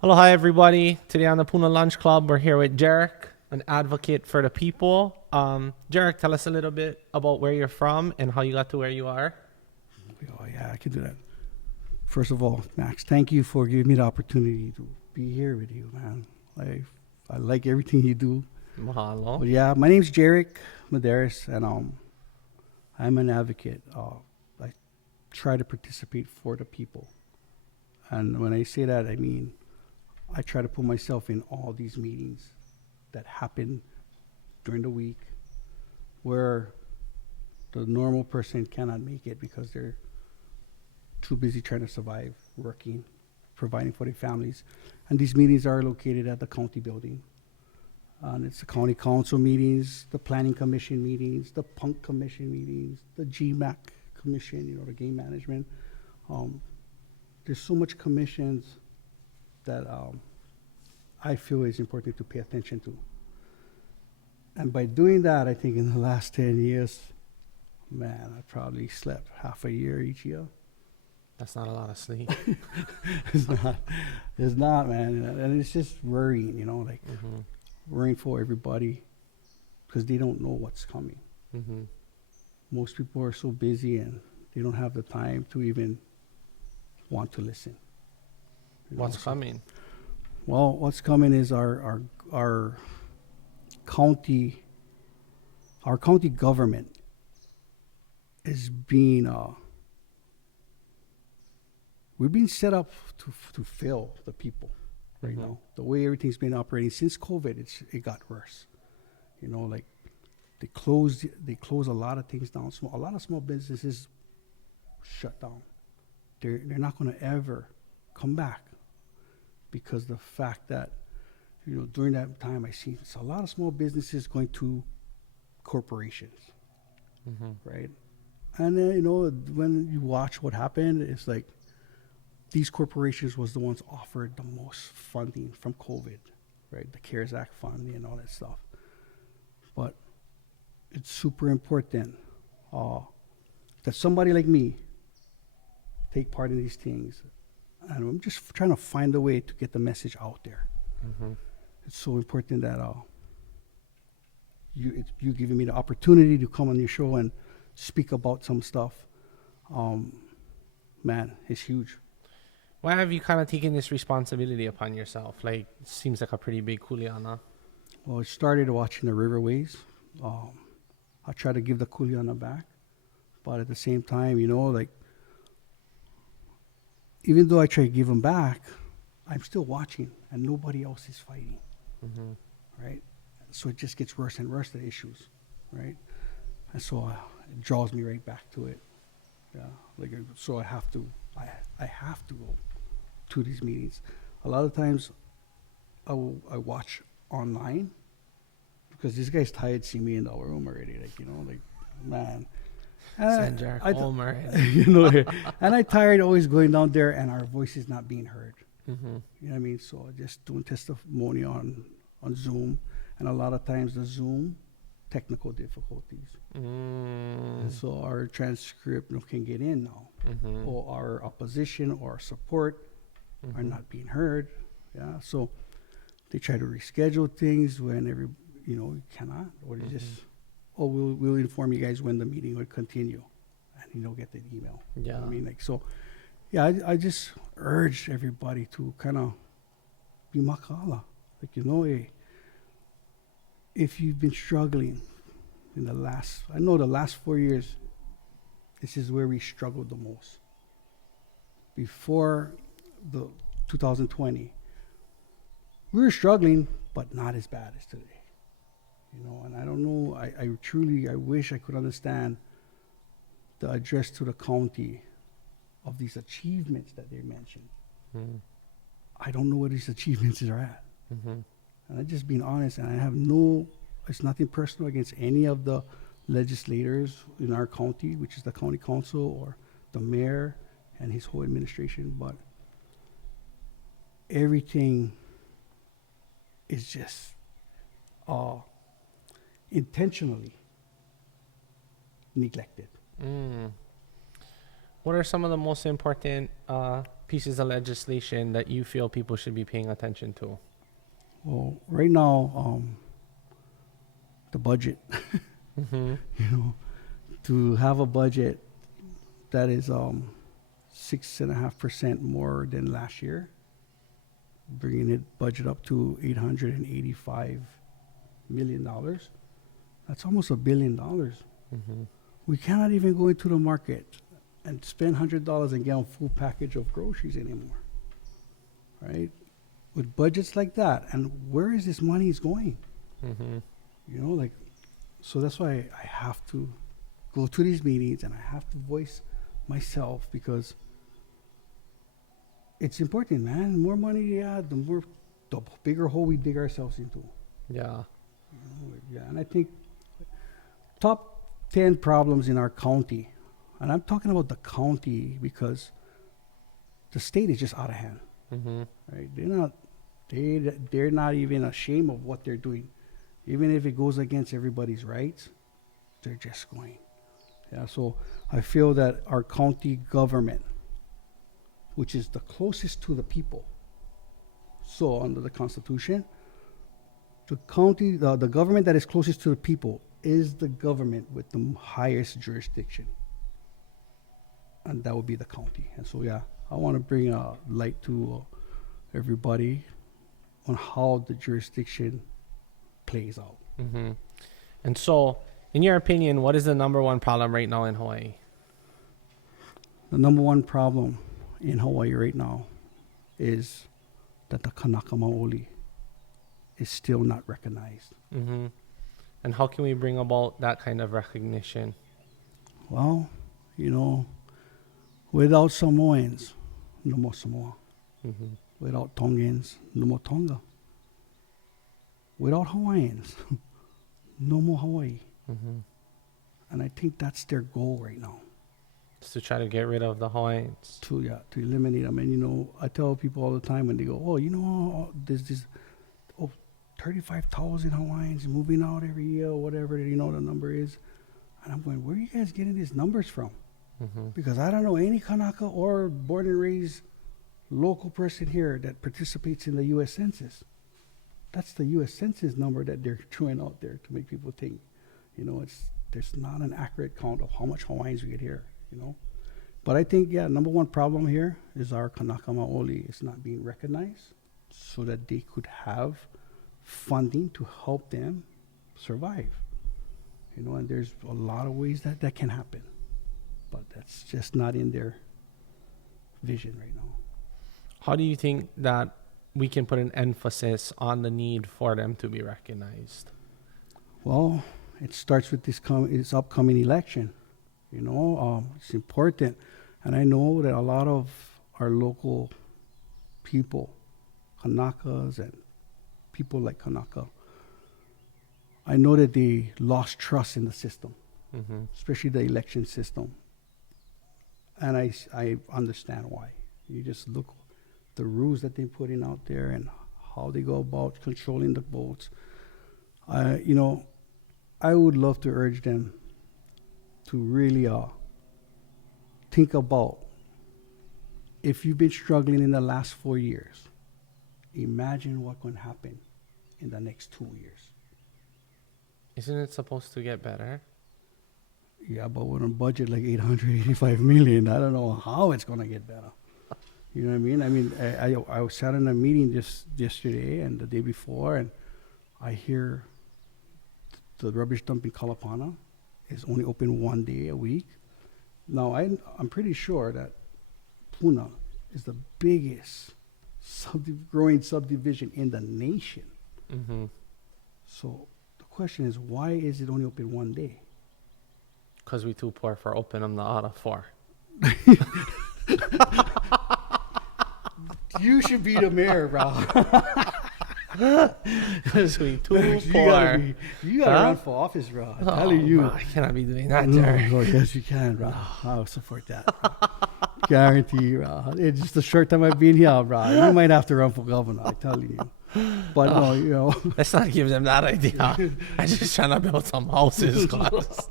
Hello, hi everybody. Today on the Puna Lunch Club, we're here with Jaerick, an advocate for the people. Jaerick, tell us a little bit about where you're from and how you got to where you are. Oh, yeah, I can do that. First of all, Max, thank you for giving me the opportunity to be here with you, man. I like everything you do. Mahalo. But yeah, my name's Jaerick Medeiros, and I'm an advocate. I try to participate for the people, and when I say that, I mean I try to put myself in all these meetings that happen during the week where the normal person cannot make it because they're too busy trying to survive, working, providing for their families. And these meetings are located at the county building. And it's the county council meetings, the planning commission meetings, the punk commission meetings, the GMAC commission, the game management. There's so much commissions that I feel is important to pay attention to. And by doing that, I think in the last 10 years, man, I probably slept half a year each year. That's not a lot of sleep. It's not, man. And it's just worrying, worrying for everybody because they don't know what's coming. Mm-hmm. Most people are so busy and they don't have the time to even want to listen. What's coming? Well, what's coming is our county government is being we're being set up to fail the people right Mm-hmm. now. The way everything's been operating since COVID, it got worse. Like they closed a lot of things down. A lot of small businesses shut down. They're not going to ever come back because the fact that during that time I see a lot of small businesses going to corporations, Mm-hmm. right? And then when you watch what happened, it's like these corporations was the ones offered the most funding from COVID, right? The CARES Act funding and all that stuff. But it's super important that somebody like me take part in these things. And I'm just trying to find a way to get the message out there. Mm-hmm. It's so important that you giving me the opportunity to come on your show and speak about some stuff. Man, it's huge. Why have you kind of taken this responsibility upon yourself? Like, it seems like a pretty big kuleana. Well, I started watching the Riverways. I try to give the kuleana back, but at the same time, even though I try to give them back, I'm still watching, and nobody else is fighting, Mm-hmm. right? So it just gets worse and worse, the issues, right? And so it draws me right back to it. Yeah, so I have to go to these meetings. A lot of times, I watch online because these guys tired seeing me in the room already. Man. Send Jaerick home already. And I tired always going down there and our voices not being heard. Mm-hmm. You know what I mean? So just doing testimony on Zoom, and a lot of times the Zoom technical difficulties. And so our transcript can get in now, Mm-hmm. or our opposition or support are Mm-hmm. not being heard. Yeah, so they try to reschedule things when you cannot, or they just we'll inform you guys when the meeting will continue, and get the email. Yeah. I mean, so. Yeah, I just urge everybody to kind of be makala. If you've been struggling in the last 4 years, this is where we struggled the most. Before the 2020, we were struggling, but not as bad as today. And I don't know, I wish I could understand the address to the county of these achievements that they mentioned. Mm-hmm. I don't know where these achievements are at. Mm-hmm. And I'm just being honest, and it's nothing personal against any of the legislators in our county, which is the county council or the mayor and his whole administration, but everything is just intentionally neglected. What are some of the most important pieces of legislation that you feel people should be paying attention to? Well, right now, the budget. Mm-hmm. You know, to have a budget that is 6.5% more than last year, bringing it budget up to $885 million. That's almost $1 billion. Mm-hmm. We cannot even go into the market and spend $100 and get a full package of groceries anymore, right? With budgets like that, and where is this money is going? Mm-hmm. You know, like, so that's why I have to go to these meetings and I have to voice myself, because it's important, man. The more money you add, the bigger hole we dig ourselves into. Yeah. You know, yeah, and I think top 10 problems in our county, and I'm talking about the county because the state is just out of hand, Mm-hmm. right? They're not even ashamed of what they're doing, even if it goes against everybody's rights. They're just going. Yeah, so I feel that our county government, which is the closest to the people, so under the Constitution, the government that is closest to the people is the government with the highest jurisdiction, and that would be the county. And so, yeah, I want to bring a light to everybody on how the jurisdiction plays out. Mm-hmm. And so, in your opinion, what is the number one problem right now in Hawaii? The number one problem in Hawaii right now is that the Kanaka Maoli is still not recognized. Mm-hmm. And how can we bring about that kind of recognition? Well, you know, without Samoans, no more Samoa. Mm-hmm. Without Tongans, no more Tonga. Without Hawaiians, no more Hawaii. Mm-hmm. And I think that's their goal right now. Just to try to get rid of the Hawaiians. To eliminate them. And, you know, I tell people all the time when they go, oh, you know, there's this 35,000 Hawaiians moving out every year or whatever, you know, the number is. And I'm going, where are you guys getting these numbers from? Mm-hmm. Because I don't know any Kanaka or born and raised local person here that participates in the U.S. Census. That's the U.S. Census number that they're throwing out there to make people think, you know, there's not an accurate count of how much Hawaiians we get here, you know. But I think, yeah, number one problem here is our Kanaka Maoli is not being recognized so that they could have funding to help them survive. You know, and there's a lot of ways that can happen. But that's just not in their vision right now. How do you think that we can put an emphasis on the need for them to be recognized? Well, it starts with this upcoming election. You know, it's important. And I know that a lot of our local people, Kanakas and people like Kanaka, I know that they lost trust in the system, Mm-hmm. especially the election system. And I understand why. You just look the rules that they're putting out there and how they go about controlling the votes. You know, I would love to urge them to really think about, if you've been struggling in the last 4 years, imagine what can happen in the next 2 years. Isn't it supposed to get better? Yeah, but with a budget like $885 million, I don't know how it's going to get better. You know what I mean? I mean, I was sat in a meeting just yesterday and the day before, and I hear the rubbish dump in Kalapana is only open 1 day a week. Now, I'm pretty sure that Puna is the biggest growing subdivision in the nation. Mm-hmm. So the question is, why is it only open 1 day? Because we too poor for open them the other 4. You should be the mayor, bro. Because we too poor. You gotta run for office, bro. I'm Oh, telling you. bro, I cannot be doing that, No, Jaerick. oh, yes, you can, bro. I'll support that. Bro. Guarantee, bro. It's just the short time I've been here, bro. You might have to run for governor. I'm telling you. But no, you know, Let's not give them that idea. I just trying to build some houses, class.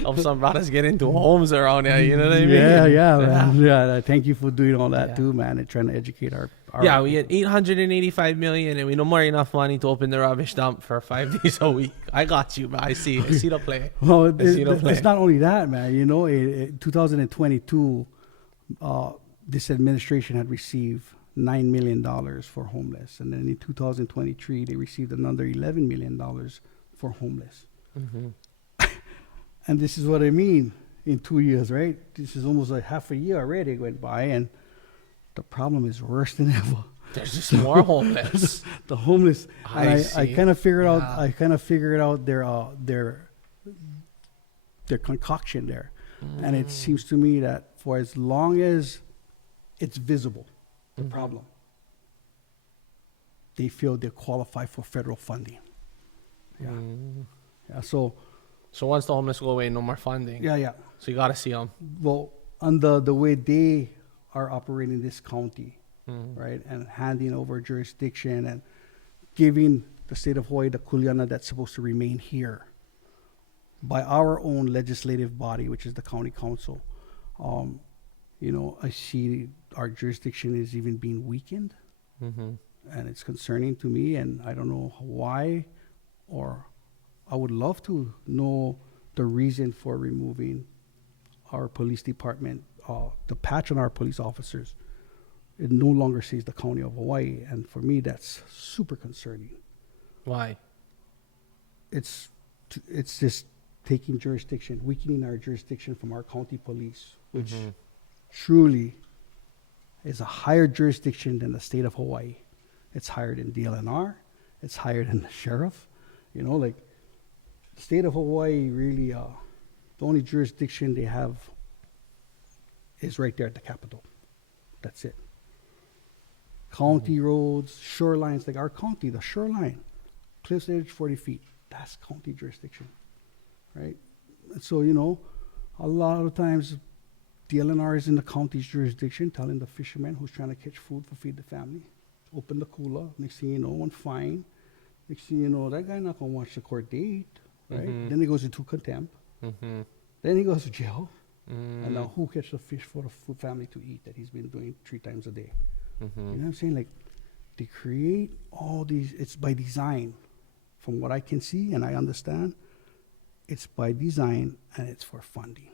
Help some brothers get into homes around here. You know what I mean? yeah, man. Yeah, thank you for doing all that Yeah. too, man, and trying to educate our Yeah, we had 885 million, and we no more enough money to open the rubbish dump for 5 days a week. I got you, man. I see the play. Well, see the play. it's not only that, man. You know, in 2022, this administration had received $9 million for homeless, and then in 2023 they received another $11 million for homeless. Mm-hmm. And this is what I mean in 2 years, right? This is almost like half a year already went by, and the problem is worse than ever. There's just more homeless. The homeless. I kind of figured out. Yeah. I kind of figured out their concoction there, and it seems to me that for as long as it's visible, the problem, they feel they qualify for federal funding. Yeah. Yeah. So once the homeless go away, no more funding. yeah. So you got to see them. Well, under the way they are operating this county, right, and handing over jurisdiction and giving the state of Hawaii the kuleana that's supposed to remain here by our own legislative body, which is the county council. You know, I see our jurisdiction is even being weakened, and it's concerning to me, and I don't know why, or I would love to know the reason for removing our police department, the patch on our police officers. It no longer says the county of Hawaii, and for me that's super concerning. Why? It's just taking jurisdiction, weakening our jurisdiction from our county police, which truly is a higher jurisdiction than the state of Hawaii. It's higher than DLNR. It's higher than the sheriff. You know, like the state of Hawaii really, the only jurisdiction they have is right there at the Capitol. That's it. County roads, shorelines, like our county, the shoreline, cliff's edge, 40 feet. That's county jurisdiction, right? And so, you know, a lot of times DLNR is in the county's jurisdiction, telling the fisherman who's trying to catch food for feed the family, open the cooler. Next thing you know, one fine. Next thing you know, that guy not gonna watch the court date, right? Then he goes into contempt. Then he goes to jail. And now who catch the fish for the food family to eat that he's been doing 3 times a day? You know what I'm saying? Like, they create all these, it's by design. From what I can see and I understand, it's by design and it's for funding.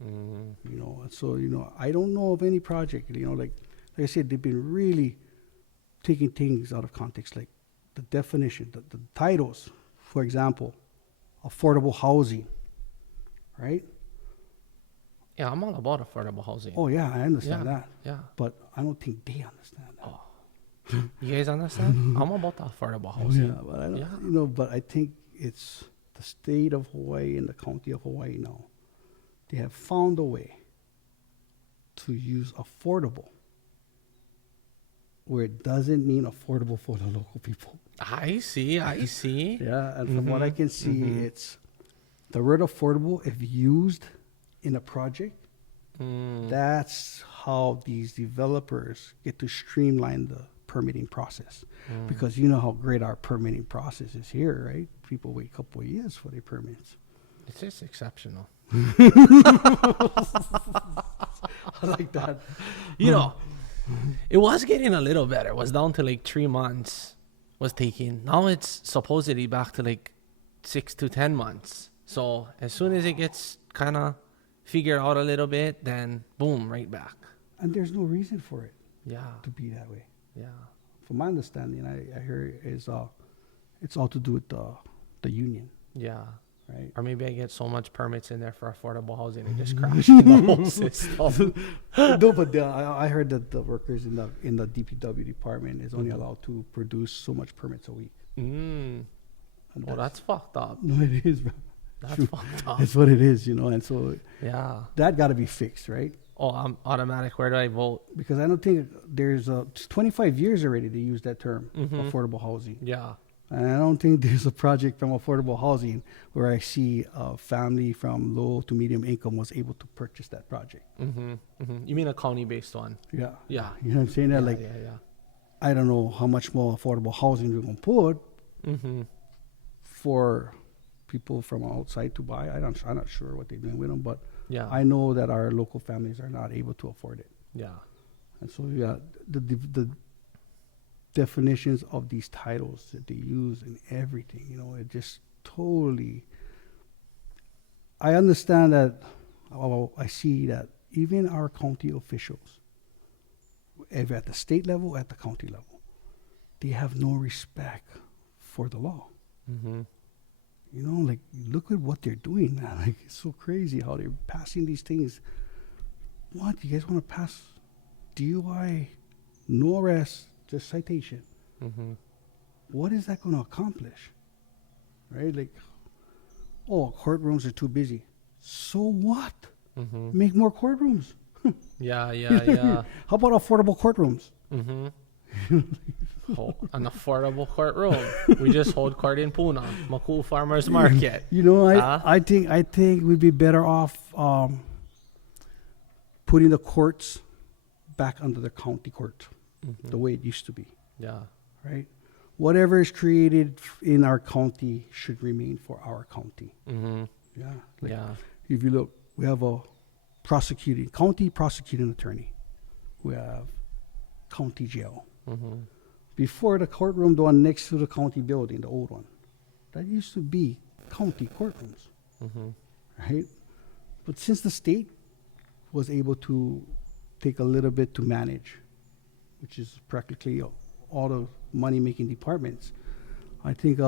You know, and so, you know, I don't know of any project, you know, like I said, they've been really taking things out of context, like the definition, the titles, for example, affordable housing, right? Yeah, I'm all about affordable housing. Oh, yeah, I understand that. Yeah. But I don't think they understand that. Oh. You guys understand? I'm about the affordable housing. Yeah, but I don't, Yeah. you know, but I think it's the state of Hawaii and the county of Hawaii now. They have found a way to use affordable where it doesn't mean affordable for the local people. I see. Yeah, and from what I can see, it's the word affordable, if used in a project, that's how these developers get to streamline the permitting process. Because you know how great our permitting process is here, right? People wait a couple of years for their permits. It's just exceptional. I like that. You know, it was getting a little better. It was down to like 3 months was taking. Now it's supposedly back to like 6 to 10 months. So as soon as it gets kind of figured out a little bit, then boom, right back. And there's no reason for it Yeah. to be that way. Yeah. From my understanding, I hear it's all to do with the union, Yeah. right? Or maybe I get so much permits in there for affordable housing and just crash the whole system. No, but I heard that the workers in the DPW department is only allowed to produce so much permits a week. And Well, that's fucked up. no, it is, bro. That's True. fucked up. That's what it is, you know. And so Yeah. that got to be fixed, right? Oh, I'm automatic. Where do I vote? Because I don't think there's 25 years already they use that term, affordable housing. Yeah. And I don't think there's a project from affordable housing where I see a family from low to medium income was able to purchase that project. You mean a county-based one? Yeah. Yeah. You know what I'm saying? That, Yeah, like, yeah. I don't know how much more affordable housing we're going to put Mm-hmm. for people from outside to buy. I'm not sure what they're doing with them, but Yeah. I know that our local families are not able to afford it. Yeah. And so we got the definitions of these titles that they use and everything, it just totally. I understand that. I see that even our county officials, either at the state level, at the county level, they have no respect for the law. Mm-hmm. Like, look at what they're doing, man. Like, it's so crazy how they're passing these things. What? You guys want to pass DUI, no arrest, just citation? Mm-hmm. What is that going to accomplish? Right? Like, courtrooms are too busy. So what? Mm-hmm. Make more courtrooms. Yeah. Yeah. How about affordable courtrooms? Mm-hmm. An affordable courtroom. We just hold court in Puna, Makul Farmers Market. I think we'd be better off putting the courts back under the county court, Mm-hmm. the way it used to be. Yeah. Right? Whatever is created in our county should remain for our county. Mm-hmm. Yeah. Like, Yeah. if you look, we have a county prosecuting attorney. We have county jail. Mm-hmm. Before, the courtroom, the one next to the county building, the old one, that used to be county courtrooms, Mm-hmm. right? But since the state was able to take a little bit to manage, which is practically all the money-making departments, I think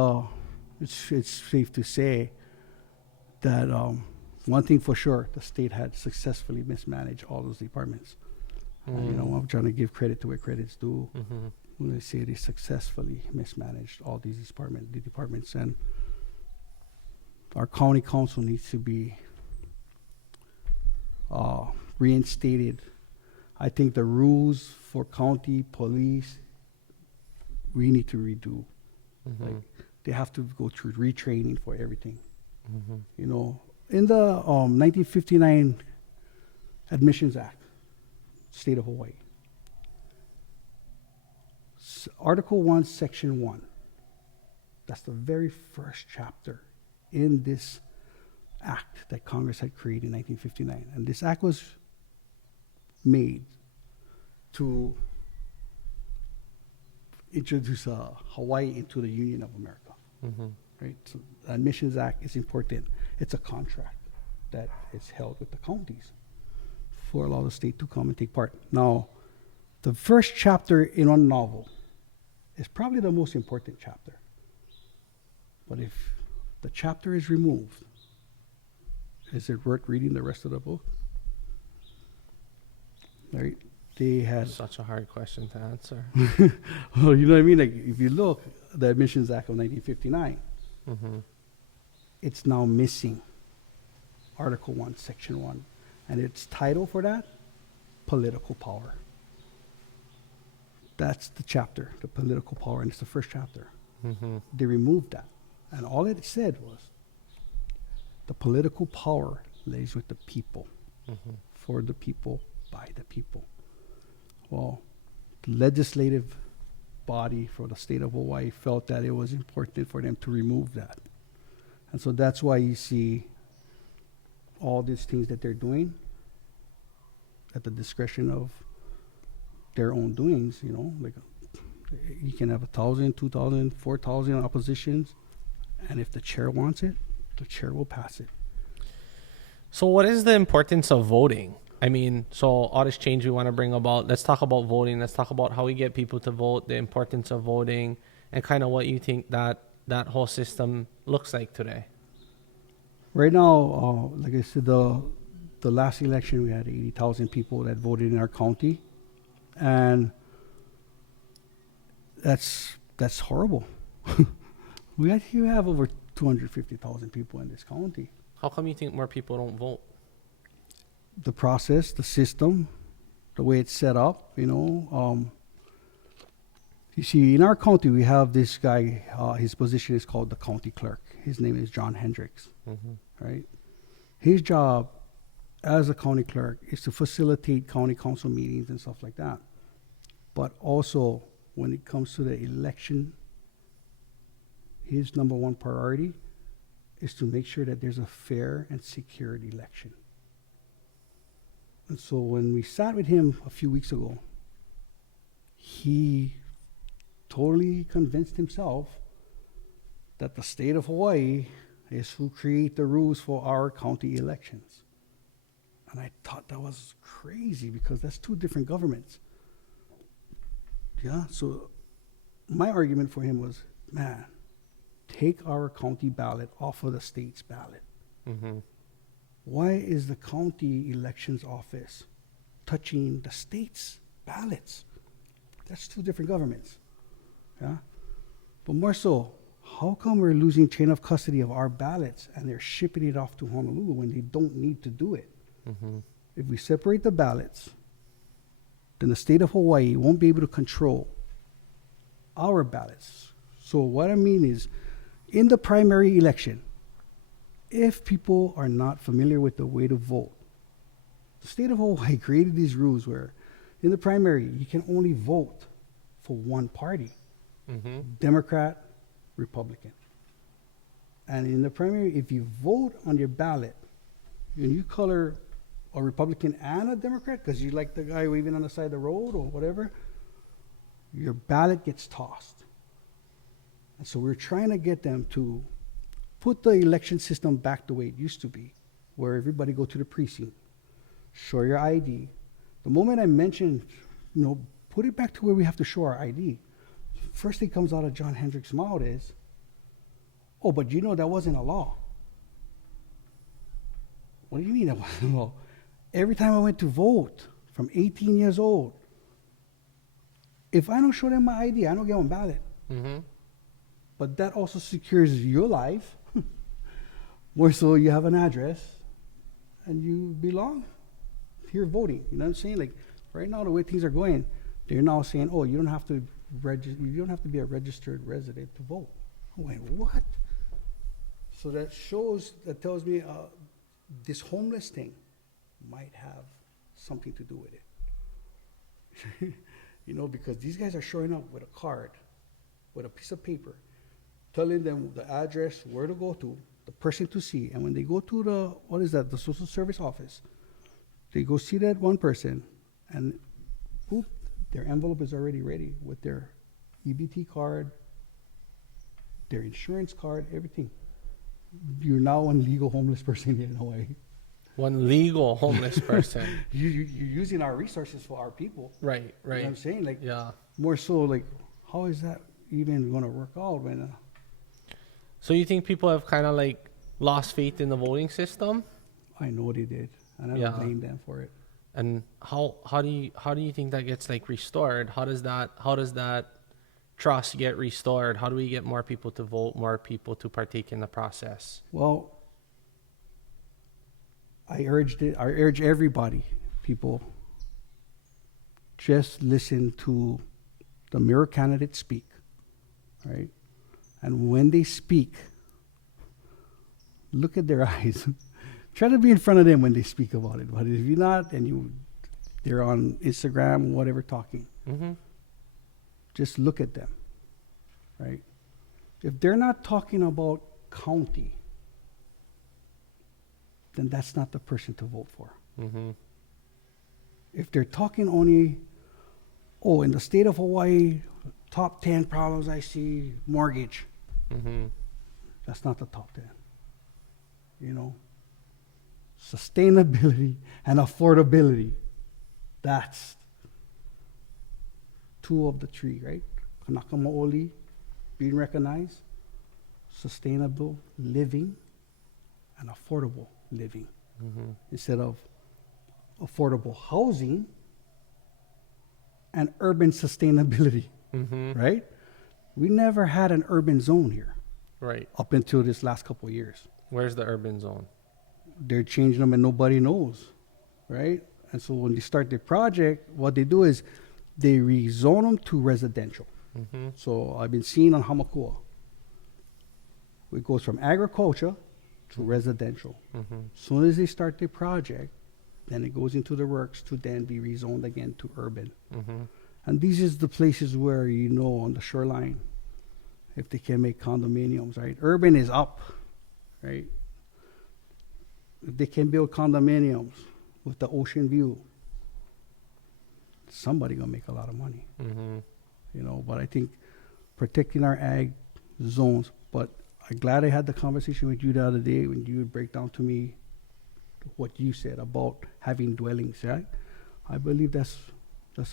it's safe to say that one thing for sure, the state had successfully mismanaged all those departments. And, I'm trying to give credit to where credit's due. Mm-hmm. When they say they successfully mismanaged all these departments, and our county council needs to be reinstated. I think the rules for county police, we need to redo. Mm-hmm. Like, they have to go through retraining for everything. Mm-hmm. In the 1959 Admissions Act, State of Hawaii, Article 1, Section 1. That's the very first chapter in this act that Congress had created in 1959. And this act was made to introduce Hawaii into the Union of America. Mm-hmm. Right? So the Admissions Act is important. It's a contract that is held with the counties for allow the state to come and take part. Now, the first chapter in one novel is probably the most important chapter. But if the chapter is removed, is it worth reading the rest of the book? Right? They had Such a hard question to answer. well, you know what I mean? Like, if you look, the Admissions Act of 1959, Mm-hmm. it's now missing Article 1, Section 1. And its title for that, Political Power. That's the chapter, the political power, and it's the first chapter. Mm-hmm. They removed that. And all it said was, the political power lays with the people, Mm-hmm. for the people, by the people. Well, the legislative body for the state of Hawaii felt that it was important for them to remove that. And so that's why you see all these things that they're doing at the discretion of their own doings, like you can have 1,000, 2,000, 4,000 oppositions, and if the chair wants it, the chair will pass it. So what is the importance of voting? I mean, so all this change we want to bring about, let's talk about voting. Let's talk about how we get people to vote, the importance of voting, and kind of what you think that whole system looks like today. Right now, like I said, the last election, we had 80,000 people that voted in our county, and that's horrible. We actually have over 250,000 people in this county. How come you think more people don't vote? The process, the system, the way it's set up, you see, in our county, we have this guy, his position is called the county clerk. His name is John Hendricks, Mm-hmm. right? His job as a county clerk is to facilitate county council meetings and stuff like that. But also, when it comes to the election, his number one priority is to make sure that there's a fair and secure election. And so when we sat with him a few weeks ago, he totally convinced himself that the state of Hawaii is who create the rules for our county elections. And I thought that was crazy because that's two different governments. Yeah, so my argument for him was, man, take our county ballot off of the state's ballot. Mm-hmm. Why is the county elections office touching the state's ballots? That's two different governments. Yeah? But more so, how come we're losing chain of custody of our ballots and they're shipping it off to Honolulu when they don't need to do it? Mm-hmm. If we separate the ballots, then the state of Hawaii won't be able to control our ballots. So what I mean is, in the primary election, if people are not familiar with the way to vote, the state of Hawaii created these rules where in the primary, you can only vote for one party, Mm-hmm. Democrat, Republican. And in the primary, if you vote on your ballot and you color a Republican and a Democrat because you like the guy waving on the side of the road or whatever, your ballot gets tossed. And so we're trying to get them to put the election system back the way it used to be, where everybody go to the precinct, show your ID. The moment I mentioned, put it back to where we have to show our ID, first thing comes out of John Hendrick's mouth is, oh, but that wasn't a law. What do you mean that wasn't a law? Every time I went to vote from 18 years old, if I don't show them my ID, I don't get on ballot. Mm-hmm. But that also secures your life. More so, you have an address and you belong here voting. You know what I'm saying? Like right now, the way things are going, they're now saying, "Oh, you don't have to be a registered resident to vote." I went, what? So that tells me this homeless thing might have something to do with it. Because these guys are showing up with a card, with a piece of paper, telling them the address, where to go to, the person to see. And when they go to the social service office, they go see that one person, and boop, their envelope is already ready with their EBT card, their insurance card, everything. You're now one legal homeless person here in Hawaii. One legal homeless person. You're using our resources for our people. Right. You know what I'm saying? Like, Yeah. more so, like, how is that even going to work out when... So you think people have kind of like lost faith in the voting system? I know they did, and I don't blame them for it. And how do you think that gets like restored? How does that trust get restored? How do we get more people to vote, more people to partake in the process? Well, I urge everybody, people, just listen to the mirror candidates speak, right? And when they speak, look at their eyes. Try to be in front of them when they speak about it. But if you're not, and they're on Instagram, whatever, talking, Mm-hmm. just look at them, right? If they're not talking about county, then that's not the person to vote for. Mm-hmm. If they're talking only, in the state of Hawaii, top 10 problems I see, mortgage. Mm-hmm. That's not the top 10. Sustainability and affordability. That's two of the three, right? Kanaka Maoli, being recognized, sustainable living, and affordable living. Mm-hmm. Instead of affordable housing and urban sustainability, Mm-hmm. right? We never had an urban zone here Right. up until this last couple of years. Where's the urban zone? They're changing them and nobody knows, right? And so when they start their project, what they do is they rezone them to residential. Mm-hmm. So I've been seeing on Hamakua, it goes from agriculture to residential. Mm-hmm. As soon as they start their project, then it goes into the works to then be rezoned again to urban. Mm-hmm. And these is the places where, you know, on the shoreline, if they can make condominiums, right? Urban is up, right? If they can build condominiums with the ocean view, somebody gonna make a lot of money, you know. But I think protecting our ag zones. But I'm glad I had the conversation with you the other day when you would break down to me what you said about having dwellings, right? I believe that's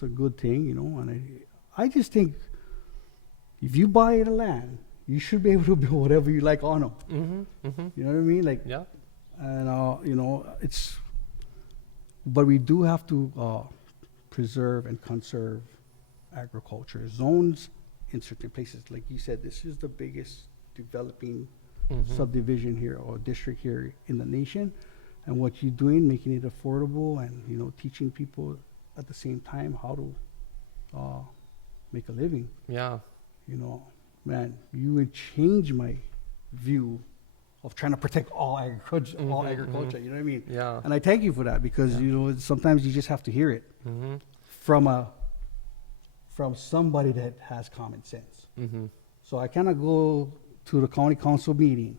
a good thing, you know. And I just think if you buy the land, you should be able to build whatever you like on them. You know what I mean? Like, Yeah. and you know, but we do have to preserve and conserve agriculture zones in certain places. Like you said, this is the biggest developing subdivision here or district here in the nation. And what you're doing, making it affordable and, you know, teaching people at the same time how to make a living. Yeah. You know, man, you would change my view of trying to protect all agriculture, You know what I mean? Yeah. And I thank you for that because, you know, sometimes you just have to hear it from somebody that has common sense. So I cannot go to the county council meeting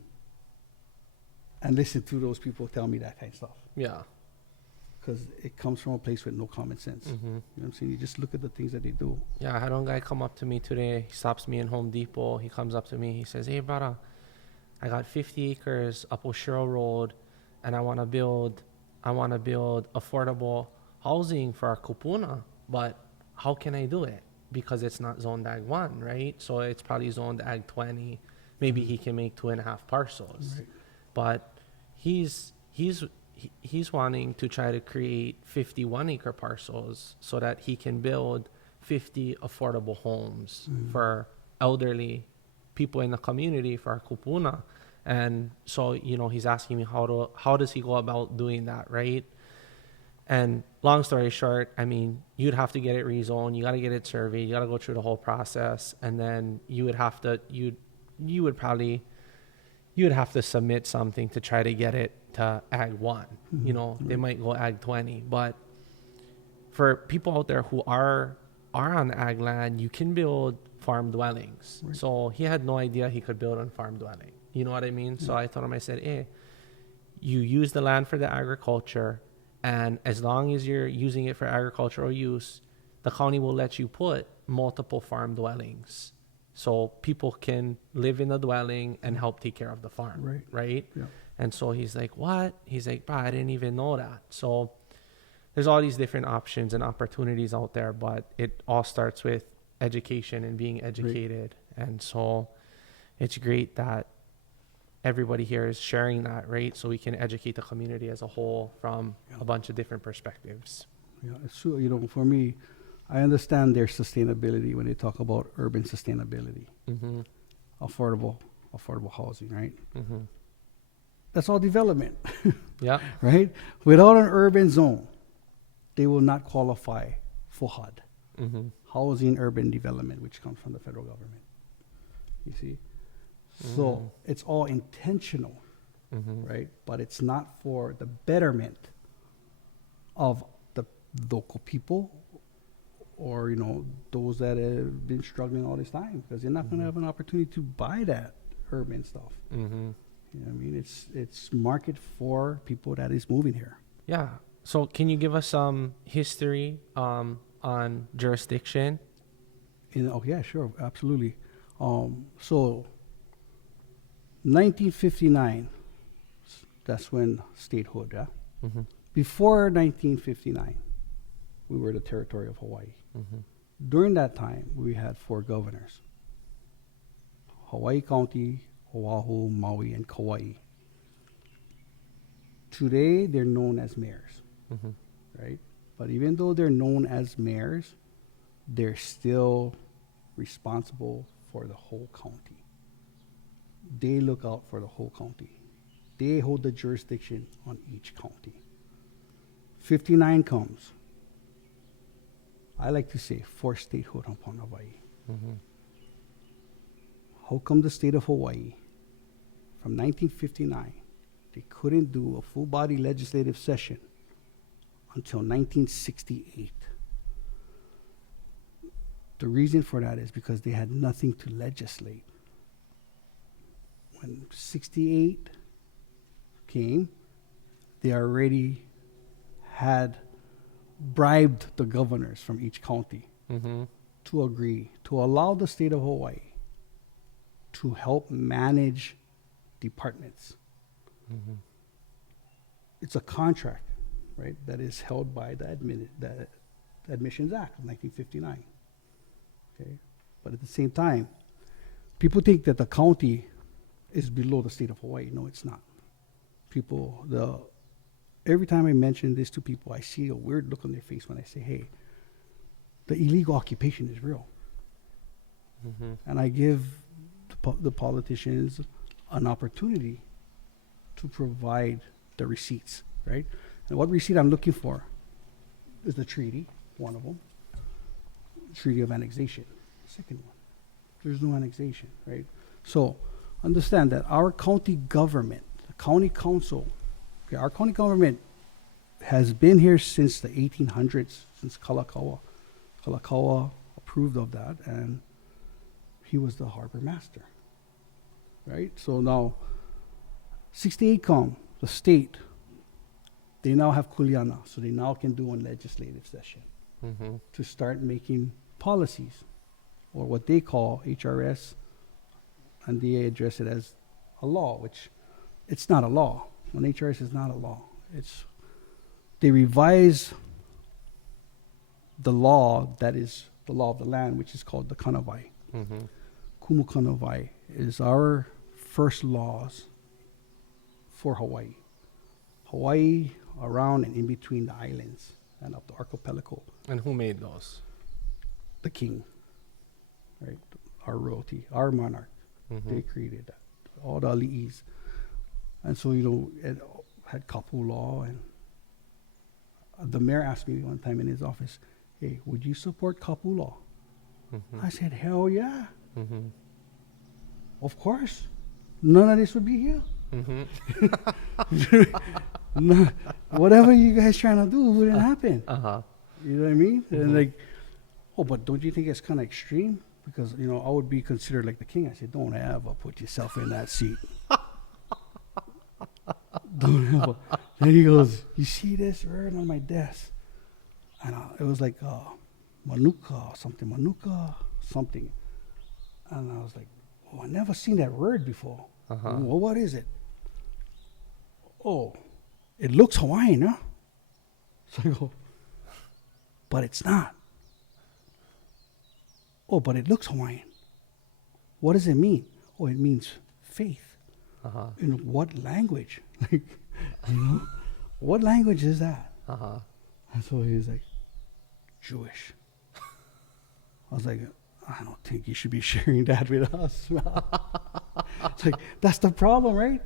and listen to those people tell me that kind of stuff. Yeah. Because it comes from a place with no common sense. You know what I'm saying? You just look at the things that they do. Yeah, I had one guy come up to me today. He stops me in Home Depot. He comes up to me. He says, "Hey, brother, I got 50 acres up Oshiro Road, and I want to build affordable housing for our kupuna. But how can I do it? Because it's not zoned Ag 1, right? So it's probably zoned Ag 20. Maybe he can make 2.5 parcels. Right. But he's wanting to try to create 51-acre parcels so that he can build 50 affordable homes for elderly people in the community for our kupuna. And so, you know, he's asking me how does he go about doing that, right? And long story short, I mean, you'd have to get it rezoned, you got to get it surveyed, you got to go through the whole process, and then you would have to submit something to try to get it to Ag 1. You know, they might go Ag 20. But for people out there who are on Ag land, you can build farm dwellings. Right. So he had no idea he could build on farm dwelling. You know what I mean? So I told him, I said, hey, you use the land for the agriculture, and as long as you're using it for agricultural use, the county will let you put multiple farm dwellings. So people can live in the dwelling and help take care of the farm, right? Yeah. And so he's like, what? He's like, bro, I didn't even know that. So there's all these different options and opportunities out there, but it all starts with education and being educated. Right. And so it's great that everybody here is sharing that, right? So we can educate the community as a whole from a bunch of different perspectives. Yeah, it's true. You know, for me, I understand their sustainability when they talk about urban sustainability, affordable housing, right? That's all development. Yeah. Right? Without an urban zone, they will not qualify for HUD, housing urban development, which comes from the federal government. You see? So it's all intentional, right? But it's not for the betterment of the local people or, you know, those that have been struggling all this time, because they're not going to have an opportunity to buy that urban stuff. You know what I mean? It's market for people that is moving here. Yeah. So can you give us some history on jurisdiction? Yeah, sure, absolutely. So 1959, that's when statehood, yeah? Before 1959, we were the territory of Hawaii. During that time, we had 4 governors: Hawaii County, Oahu, Maui, and Kauai. Today, they're known as mayors, right? But even though they're known as mayors, they're still responsible for the whole county. They look out for the whole county. They hold the jurisdiction on each county. 59 comes. I like to say for statehood upon Hawaii. How come the state of Hawaii, from 1959, they couldn't do a full-body legislative session until 1968? The reason for that is because they had nothing to legislate. When 68 came, they already had bribed the governors from each county to agree to allow the state of Hawaii to help manage departments. It's a contract, right, that is held by the Admissions Act of 1959. Okay, but at the same time, people think that the county is below the state of Hawaii. No, it's not. Every time I mention this to people, I see a weird look on their face when I say, hey, the illegal occupation is real. And I give the politicians an opportunity to provide the receipts, right? And what receipt I'm looking for is the treaty, one of them, Treaty of Annexation, second one. There's no annexation, right? So understand that our county government, the county council, okay, our county government has been here since the 1800s, since Kalakaua. Kalakaua approved of that, and he was the harbor master, right? So now, 68 come, the state, they now have kuleana, so they now can do a legislative session to start making policies, or what they call HRS, and they address it as a law, which it's not a law. An HRS is not a law. They revise the law that is the law of the land, which is called the Kanawai. Kumu Kanawai is our first laws for Hawaii. Hawaii, around and in between the islands and up the archipelago. And who made those? The king, right? Our royalty, our monarch. They created that. All the ali'is. And so, it had kapu law, and the mayor asked me one time in his office, hey, would you support kapu law? I said, hell yeah. Of course. None of this would be here. No, whatever you guys trying to do wouldn't happen. You know what I mean? And like, oh, but don't you think it's kind of extreme? Because, I would be considered like the king. I said, don't ever put yourself in that seat. Don't ever. Then he goes, you see this right on my desk? And it was like manuka something. And I was like, oh, I never seen that word before. Well, what is it? Oh, it looks Hawaiian, huh? So I go, but it's not. Oh, but it looks Hawaiian. What does it mean? Oh, it means faith. In what language? Like, what language is that? And so he was like, Jewish. I was like, I don't think you should be sharing that with us. It's like, that's the problem, right?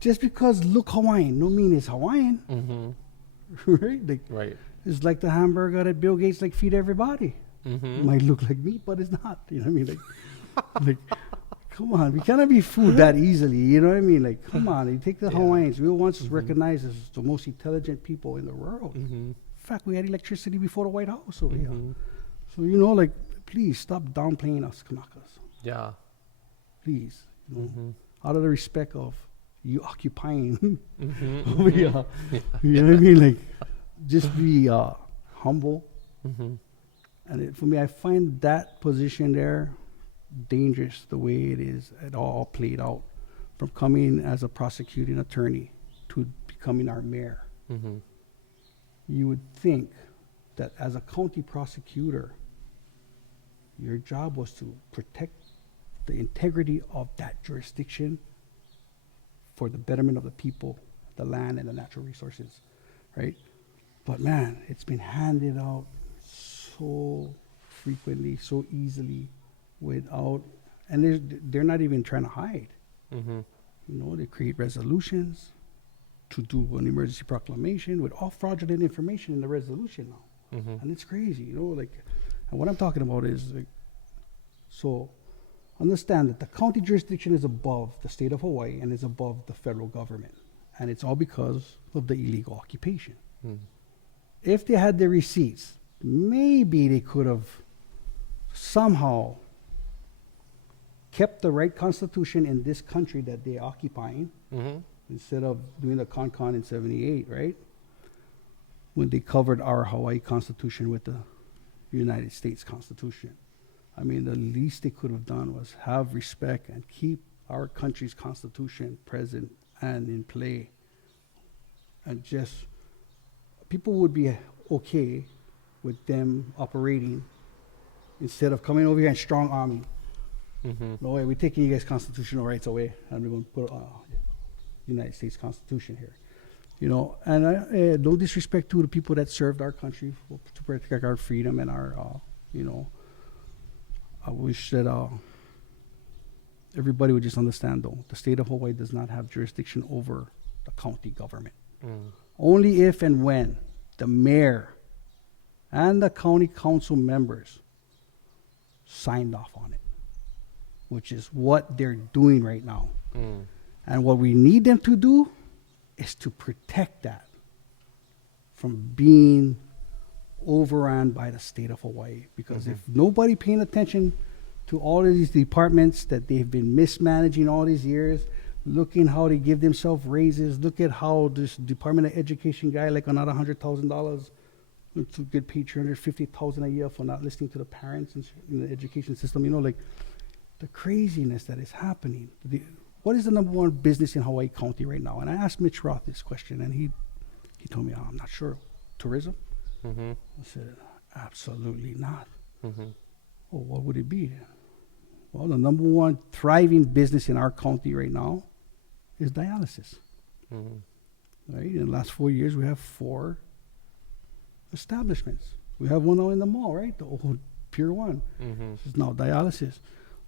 Just because look Hawaiian, no mean it's Hawaiian. Right? Right. It's like the hamburger that Bill Gates feed everybody. Might look like meat, but it's not. You know what I mean? Like, come on, we cannot be fooled that easily. You know what I mean? Like, come on, you take the Hawaiians. We were once recognized as the most intelligent people in the world. In fact, we had electricity before the White House over here. So please stop downplaying us, Kanakas. Yeah. Please, out of the respect of you occupying over here. You know what I mean? Like, just be humble. And for me, I find that position there dangerous, the way it all played out, from coming as a prosecuting attorney to becoming our mayor. You would think that as a county prosecutor, your job was to protect the integrity of that jurisdiction for the betterment of the people, the land, and the natural resources, right? But man, it's been handed out so frequently, so easily, and they're not even trying to hide. They create resolutions to do an emergency proclamation with all fraudulent information in the resolution now. And it's crazy, and what I'm talking about is, so understand that the county jurisdiction is above the state of Hawaii and is above the federal government. And it's all because of the illegal occupation. If they had their receipts, maybe they could have somehow kept the right constitution in this country that they're occupying, Mm-hmm. instead of doing the con in 78, right? When they covered our Hawaii Constitution with the United States Constitution. I mean, the least they could have done was have respect and keep our country's Constitution present and in play. And just, people would be okay with them operating instead of coming over here and strong arming. Mm-hmm. No way, we're taking you guys' constitutional rights away, and we're going to put United States Constitution here. You know, and no disrespect to the people that served our country to protect our freedom and our, you know, I wish that everybody would just understand, though, the state of Hawaii does not have jurisdiction over the county government. Mm. Only if and when the mayor and the county council members signed off on it, which is what they're doing right now. Mm. And what we need them to do is to protect that from being overrun by the state of Hawaii. Because if nobody paying attention to all of these departments that they've been mismanaging all these years, looking how they give themselves raises, look at how this Department of Education guy, like another $100,000 to get paid $350,000 a year for not listening to the parents in the education system. You know, like the craziness that is happening. What is the number one business in Hawaii County right now? And I asked Mitch Roth this question, and he told me, I'm not sure. Tourism? Mm-hmm. I said, absolutely not. Mm-hmm. Well, what would it be? Well, the number one thriving business in our county right now is dialysis. Mm-hmm. Right? In the last 4 years, we have 4 establishments. We have one out in the mall, right? The old Pier 1. Mm-hmm. This is now dialysis.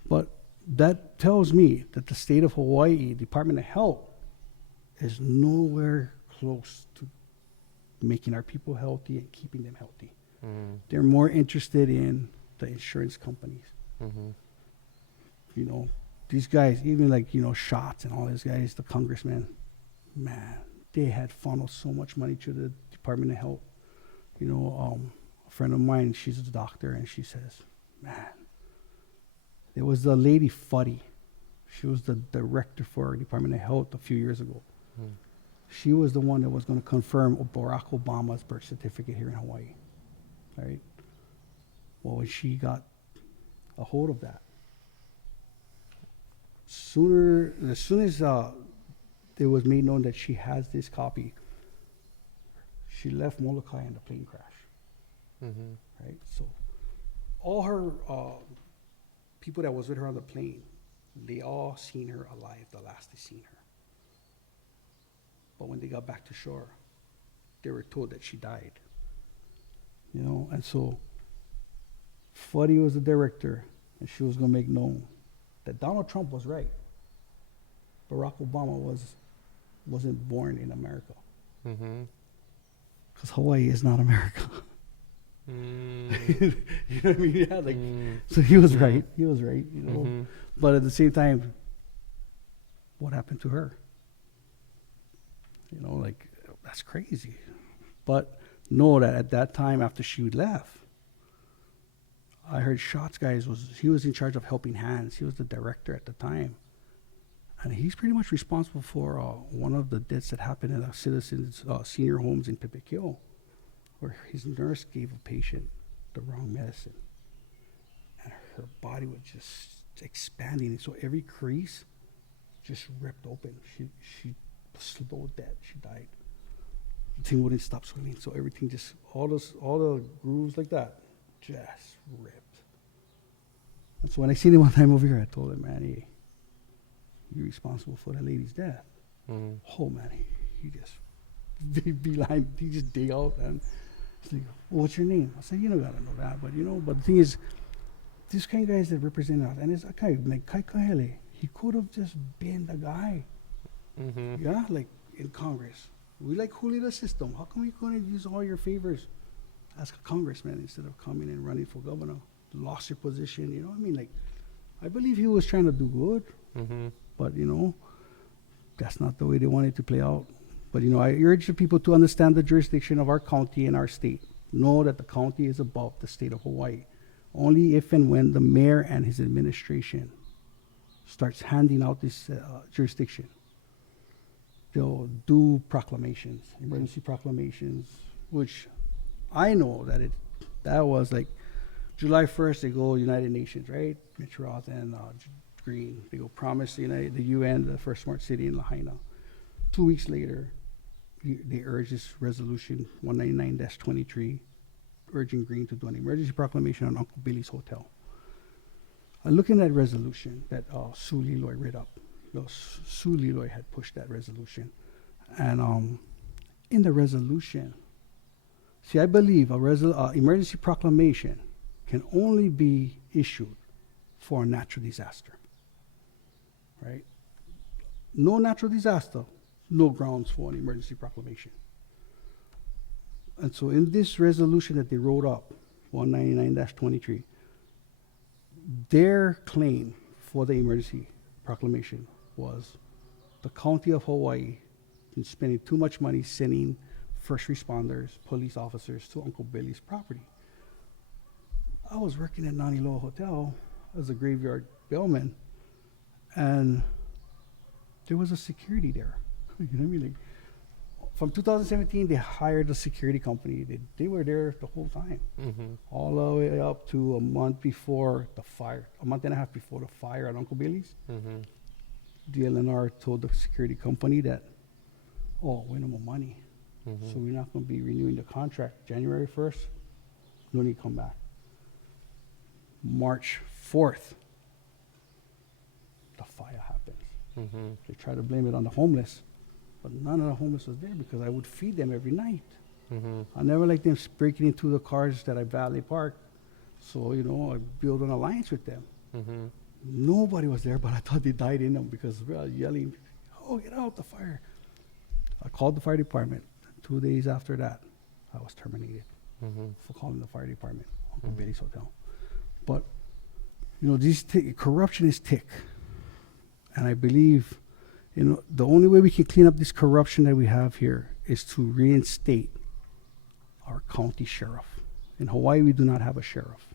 But that tells me that the state of Hawaii Department of Health is nowhere close to making our people healthy and keeping them healthy. Mm-hmm. They're more interested in the insurance companies. Mm-hmm. You know, these guys, even like, you know, Schatz and all these guys, the congressmen, man, they had funneled so much money to the Department of Health. You know, a friend of mine, she's a doctor, and she says, man, there was the lady Fuddy. She was the director for Department of Health a few years ago. Mm. She was the one that was going to confirm Barack Obama's birth certificate here in Hawaii. Right? Well, when she got a hold of that, as soon as it was made known that she has this copy, she left Molokai in the plane crash. Mm-hmm. Right? So all her people that was with her on the plane, they all seen her alive the last they seen her. But when they got back to shore, they were told that she died. You know, and so Fuddy was the director, and she was going to make known that Donald Trump was right. Barack Obama wasn't born in America. Mm-hmm. Because Hawaii is not America. Mm. You know what I mean? Yeah, like, so he was right. He was right, you know. Mm-hmm. But at the same time, what happened to her? You know, like, that's crazy. But know that at that time, after she left, I heard Schatz guys he was in charge of Helping Hands. He was the director at the time. And he's pretty much responsible for one of the deaths that happened at a citizens' senior homes in Pipik, where his nurse gave a patient the wrong medicine. And her body was just expanding. So every crease just ripped open. She slowed dead. She died. The thing wouldn't stop swelling. So everything just, all the grooves like that, just ripped. And so when I seen him one time over here, I told him, man, hey, you're responsible for that lady's death. Mm. Oh, man, he just beeline, he just dig out and he's like, well, what's your name? I said, you don't gotta know that, but you know, but the thing is, these kind of guys that represent us, and it's okay, like Kai Kahele, he could have just been the guy. Mm-hmm. Yeah, like in Congress. We like Julio the system. How come you couldn't use all your favors as a congressman instead of coming and running for governor? Lost your position, you know what I mean? Like, I believe he was trying to do good, Mm-hmm. but you know, that's not the way they wanted to play out. But you know, I urge the people to understand the jurisdiction of our county and our state. Know that the county is above the state of Hawaii. only if and when the mayor and his administration starts handing out this jurisdiction. They'll do proclamations, emergency proclamations, which I know that was like July 1st, they go United Nations, right? Mitch Roth and Green, they go promise the UN the first smart city in Lahaina. 2 weeks later, they urge this resolution 199-23, urging Green to do an emergency proclamation on Uncle Billy's Hotel. I look in that resolution that Sue Leloy read up. Sue Leloy had pushed that resolution. And in the resolution, see, I believe emergency proclamation can only be issued for a natural disaster, right? No natural disaster, no grounds for an emergency proclamation. And so in this resolution that they wrote up, 199-23, their claim for the emergency proclamation was the county of Hawaii is spending too much money sending first responders, police officers to Uncle Billy's property. I was working at Naniloa Hotel as a graveyard bellman, and there was a security there. You know what I mean? Like, from 2017, they hired a security company. They were there the whole time, all the way up to a month before the fire, a month and a half before the fire at Uncle Billy's. The LNR told the security company that, oh, we no more money, so we're not going to be renewing the contract. January 1st, no need to come back. March 4th, the fire happens. They try to blame it on the homeless, but none of the homeless was there because I would feed them every night. I never liked them breaking into the cars that I valet park, so I build an alliance with them. Nobody was there, but I thought they died in them because we were yelling, "Oh, get out the fire!" I called the fire department. 2 days after that, I was terminated for calling the fire department, Uncle Billy's Hotel. But corruption is thick, and I believe the only way we can clean up this corruption that we have here is to reinstate our county sheriff. In Hawaii, we do not have a sheriff.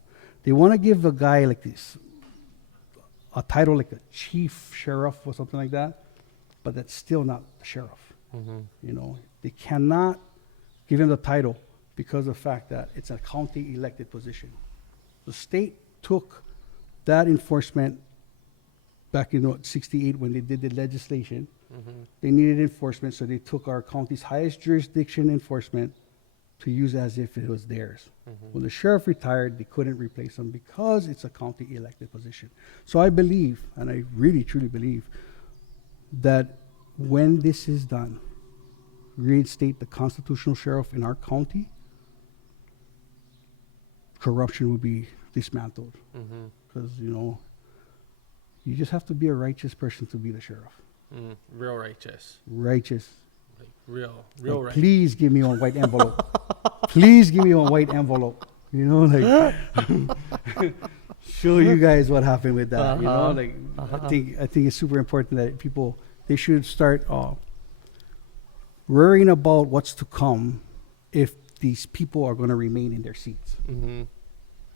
They want to give a guy like this a title like a chief sheriff or something like that, but that's still not the sheriff. They cannot give him the title because of the fact that it's a county elected position. The state took that enforcement back in 68 when they did the legislation. They needed enforcement, so they took our county's highest jurisdiction enforcement to use as if it was theirs. When the sheriff retired, they couldn't replace him because it's a county elected position. So I believe, and I really truly believe, that when this is done, reinstate the constitutional sheriff in our county, corruption will be dismantled. Because, you just have to be a righteous person to be the sheriff. Real righteous. Righteous. Like real righteous. Please give me one white envelope. Please give me one white envelope. Show you guys what happened with that. I think it's super important that people, they should start worrying about what's to come if these people are going to remain in their seats.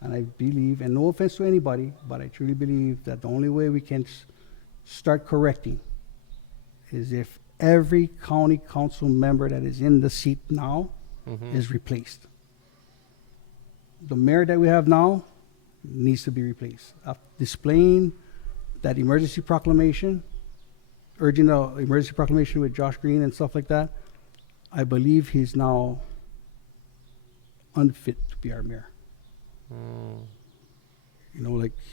And I believe, and no offense to anybody, but I truly believe that the only way we can start correcting is if every county council member that is in the seat now is replaced. The mayor that we have now needs to be replaced. Displaying that emergency proclamation, urging the emergency proclamation with Josh Green and stuff like that, I believe he's now unfit to be our mayor.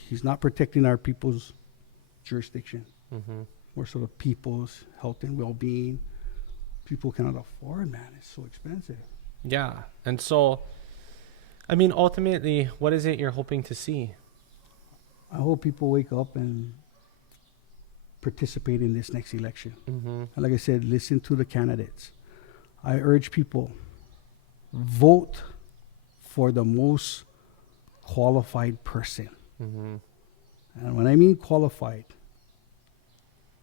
He's not protecting our people's jurisdiction. More so the people's health and well-being. People cannot afford, man. It's so expensive. Yeah. And so, ultimately, what is it you're hoping to see? I hope people wake up and participate in this next election. And like I said, listen to the candidates. I urge people, vote for the most qualified person. And when I mean qualified,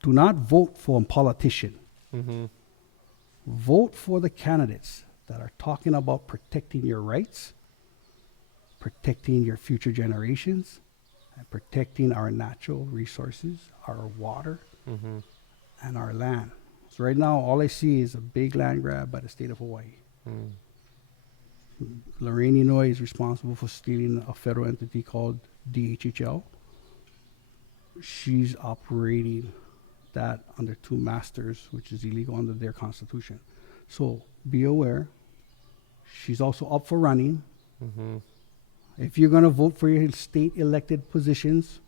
do not vote for a politician. Vote for the candidates that are talking about protecting your rights, protecting your future generations and protecting our natural resources, our water, Mm-hmm. and our land. So right now, all I see is a big land grab by the state of Hawaii. Mm. Lorraine, Illinois is responsible for stealing a federal entity called DHHL. She's operating that under two masters, which is illegal under their constitution. So be aware. She's also up for running. Mm-hmm. If you're going to vote for your state elected positions,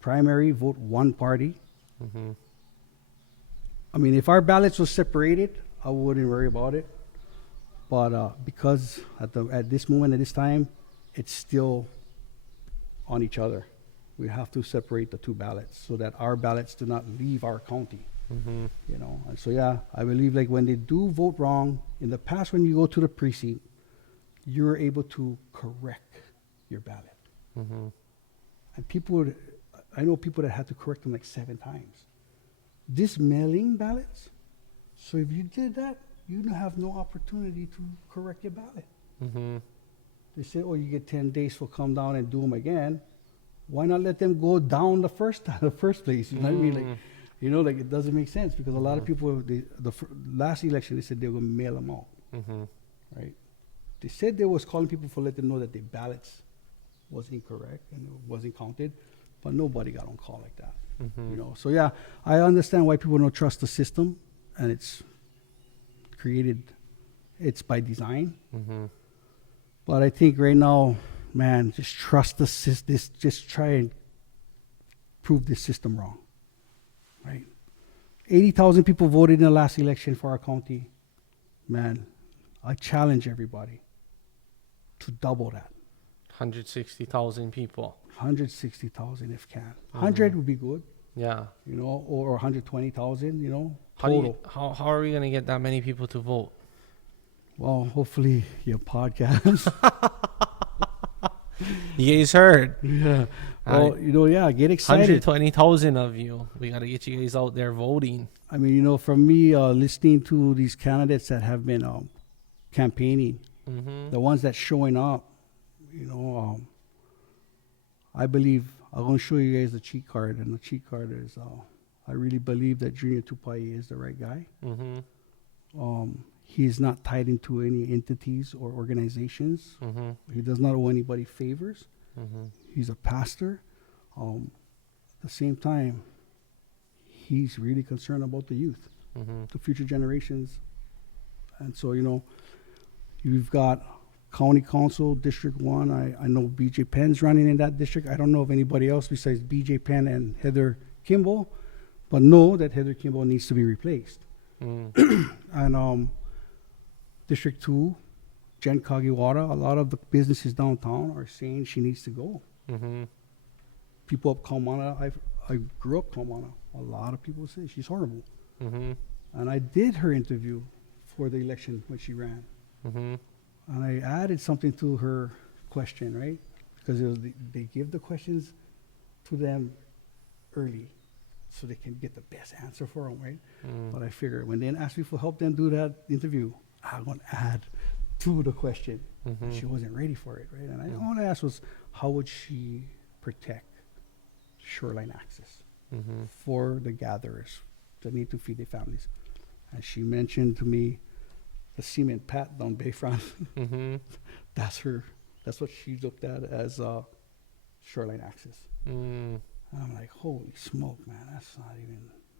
primary, vote one party. Mm-hmm. I mean, if our ballots were separated, I wouldn't worry about it. But because at this moment, at this time, it's still on each other. We have to separate the two ballots so that our ballots do not leave our county. Mm-hmm. You know, and so yeah, I believe like when they do vote wrong in the past, when you go to the precinct, you're able to correct your ballot. Mm-hmm. And people, I know people that had to correct them like 7 times. This mailing ballots, so if you did that, you have no opportunity to correct your ballot. Mm-hmm. They say, oh, you get 10 days to come down and do them again. Why not let them go down the first place? You know what I mean? Like, you know, like it doesn't make sense because a lot of people, last election, they said they were going to mail them out, Mm-hmm. right? They said they was calling people for let them know that their ballots was incorrect and it wasn't counted, but nobody got on call like that. Mm-hmm. You know, so yeah, I understand why people don't trust the system, and it's by design. Mm-hmm. But I think right now, man, just trust the system. Just try and prove this system wrong, right? 80,000 people voted in the last election for our county. Man, I challenge everybody to double that. 160,000 people. 160,000 if can. 100 would be good, Yeah. you know, or 120,000, you know, How total. how are we gonna get that many people to vote? Well, hopefully your podcast. You guys heard. Yeah. Well, you know, yeah, get excited. 120,000 of you. We gotta get you guys out there voting. I mean, you know, from me listening to these candidates that have been campaigning, Mm-hmm. the ones that's showing up, you know, I believe I'm going to show you guys the cheat card, and the cheat card is I really believe that Junior Tupai is the right guy. Mm-hmm. He is not tied into any entities or organizations. Mm-hmm. He does not owe anybody favors. Mm-hmm. He's a pastor. At the same time, he's really concerned about the youth, Mm-hmm. the future generations. And so, you know, you've got County Council, District 1. I know BJ Penn's running in that district. I don't know of anybody else besides BJ Penn and Heather Kimball, but know that Heather Kimball needs to be replaced. Mm. And District 2, Jen Kagiwara, a lot of the businesses downtown are saying she needs to go. Mm-hmm. People up Kaumana, I grew up Kaumana. A lot of people say she's horrible. Mm-hmm. And I did her interview for the election when she ran. Mm-hmm. And I added something to her question, right? Because they give the questions to them early so they can get the best answer for them, right? Mm. But I figured when they asked me for help them do that interview, I'm going to add to the question. Mm-hmm. She wasn't ready for it, right? And I want to ask was, how would she protect shoreline access Mm-hmm. for the gatherers that need to feed their families? And she mentioned to me the cement pad down Bayfront. Mm-hmm. That's what she looked at as shoreline access. Mm. And I'm like, holy smoke, man,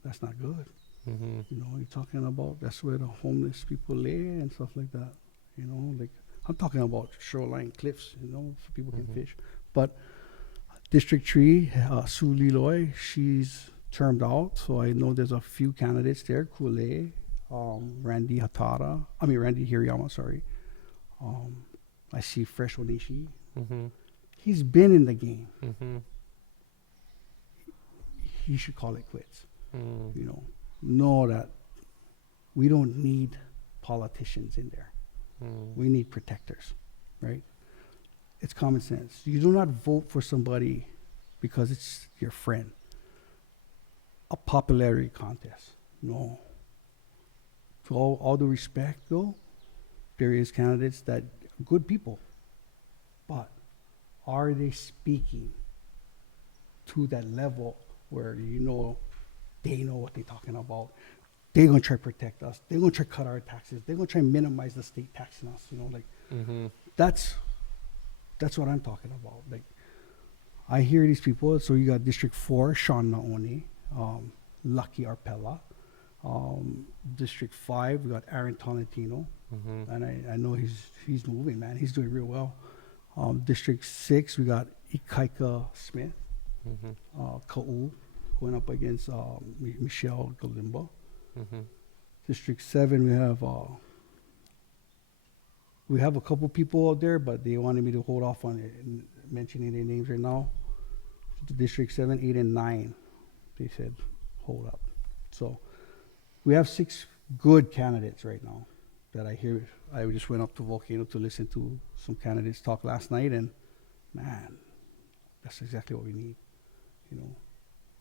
that's not good. Mm-hmm. You know, you're talking about that's where the homeless people lay and stuff like that. You know, like I'm talking about shoreline cliffs, you know, so people can fish. But District 3, Sue Leloy, she's termed out, so I know there's a few candidates there. Kule, Randy Hirayama, sorry. I see Fresh Onishi. Mm-hmm. He's been in the game. Mm-hmm. He should call it quits. Mm. You know that we don't need politicians in there. Mm. We need protectors, right? It's common sense. You do not vote for somebody because it's your friend. A popularity contest. No. For all due respect, though, there is candidates that good people, But are they speaking to that level where they know what they're talking about? They're gonna try to protect us. They're gonna try to cut our taxes. They're gonna try to minimize the state taxing us. That's what I'm talking about. Like, I hear these people. So you got District 4, Sean Naoni, Lucky Arpella. District 5, we got Aaron Tolentino, and I know he's moving, man. He's doing real well. District 6, we got Ikaika Smith, Ka'u, going up against Michelle Galimba. District 7, we have a couple people out there, but they wanted me to hold off on it, mentioning their names right now. District 7, 8, and 9, they said hold up. So we have 6 good candidates right now that I hear. I just went up to Volcano to listen to some candidates talk last night, and man, that's exactly what we need.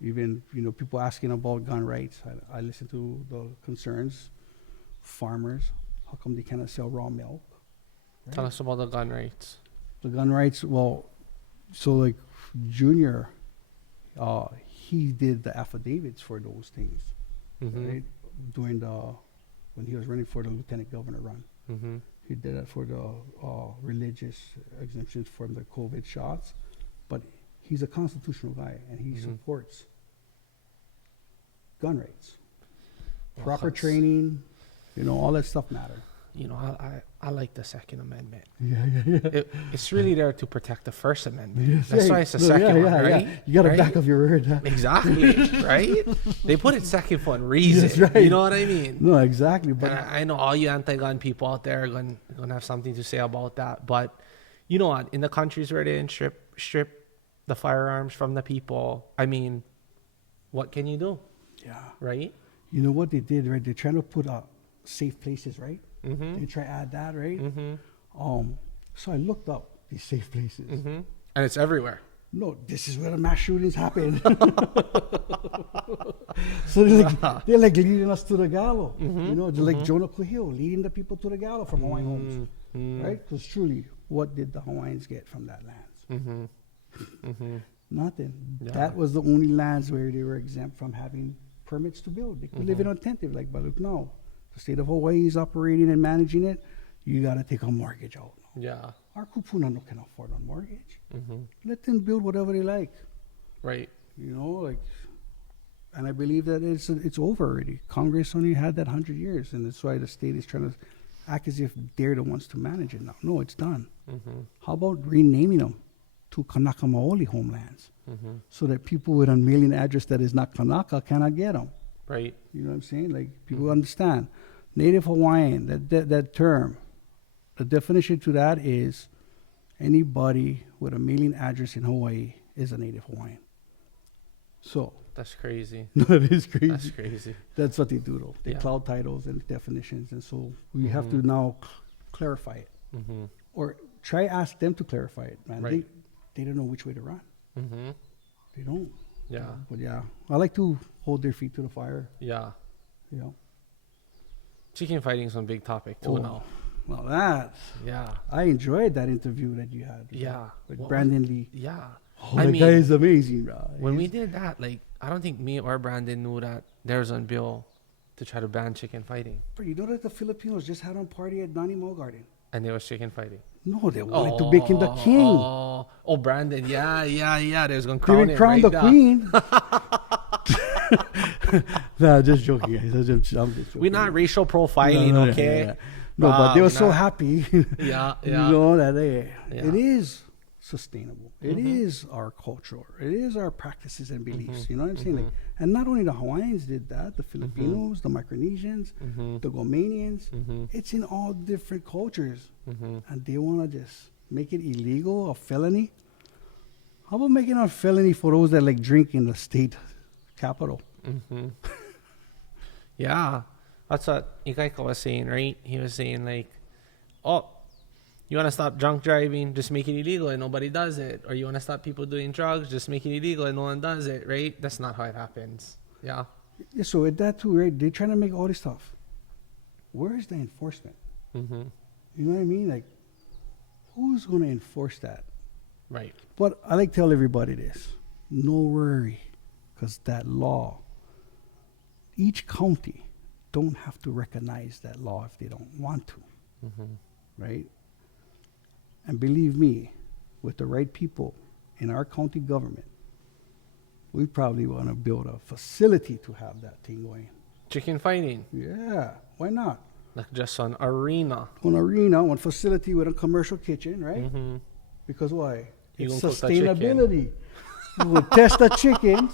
Even people asking about gun rights. I listen to the concerns. Farmers, how come they cannot sell raw milk? Right? Tell us about the gun rights. The gun rights. Well, so like Junior, he did the affidavits for those things, right? During when he was running for the lieutenant governor run. He did it for the religious exemptions from the COVID shots. But he's a constitutional guy, and he supports gun rights. Proper training, all that stuff matter. I like the Second Amendment. Yeah. It's really there to protect the First Amendment. Yes, That's why it's the second one, right? Yeah. You got to right? back up your word. Huh? Exactly, right? They put it second for a reason. That's right. You know what I mean? No, exactly. But And I know all you anti-gun people out there are going to have something to say about that. But you know what? In the countries where they didn't strip the firearms from the people, I mean, what can you do? yeah, Right? you know what they did, right? They're trying to put safe places, right? They try to add that, right? So I looked up these safe places. And it's everywhere. No, this is where the mass shootings happen. So they're like leading us to the gallows. They're like Jonah Kuhil leading the people to the gallows from Hawaiian homes, right? Because truly, what did the Hawaiians get from that lands? Nothing. Yeah. That was the only lands where they were exempt from having permits to build. They could live in attentive, like Balut now. The state of Hawaii is operating and managing it. You got to take a mortgage out. Yeah. Our kupuna no can afford a mortgage. Let them build whatever they like. Right. And I believe that it's over already. Congress only had that 100 years, and that's why the state is trying to act as if they're the ones to manage it now. No, it's done. How about renaming them to Kanaka Maoli homelands, so that people with a mailing address that is not Kanaka cannot get them? Right. You know what I'm saying? Like, people understand. Native Hawaiian, that term, the definition to that is anybody with a mailing address in Hawaii is a Native Hawaiian. So. That's crazy. No, it is crazy. That's crazy. That's what they do, though. They Yeah. cloud titles and definitions. And so we have to now clarify it. Or try ask them to clarify it, man. Right. They don't know which way to run. They don't. Yeah. But yeah, I like to hold their feet to the fire. Yeah. You know. Chicken fighting is one big topic too now. Well, that. Yeah. I enjoyed that interview that you had. Yeah. With What Brandon Lee. Yeah. Oh, that guy is amazing, bro. When we did that, like, I don't think me or Brandon knew that there was a bill to try to ban chicken fighting. But you know that the Filipinos just had a party at Nani Mall Garden? And there was chicken fighting. No, they wanted to make him the king. Oh, Brandon. Yeah. They was going to They crown didn't him crown right the there. queen. Nah, just joking, guys. I'm just joking. We're not racial profiling, okay? Yeah. No, but they were so happy. Yeah. You know that it Yeah. is sustainable. It is our culture. It is our practices and beliefs. You know what I'm saying? Like, and not only the Hawaiians did that, the Filipinos, the Micronesians, the Gomanians. It's in all different cultures. And they want to just make it illegal, a felony. How about making it a felony for those that like drink in the state capital? Yeah. That's what Ikaika was saying, right? He was saying, like, oh, you want to stop drunk driving, just make it illegal and nobody does it. Or you want to stop people doing drugs, just make it illegal and no one does it, right? That's not how it happens. Yeah. Yeah, so with that too, right? They're trying to make all this stuff. Where is the enforcement? You know what I mean? Like, who's going to enforce that? Right. But I like to tell everybody this. No worry, because that law, each county don't have to recognize that law if they don't want to, right? And believe me, with the right people in our county government, we probably want to build a facility to have that thing going. Chicken fighting. Yeah, why not? Like just an arena. One arena, one facility with a commercial kitchen, right? Mm-hmm. Because why? You It's gonna cook the chicken. sustainability. You will test the chickens.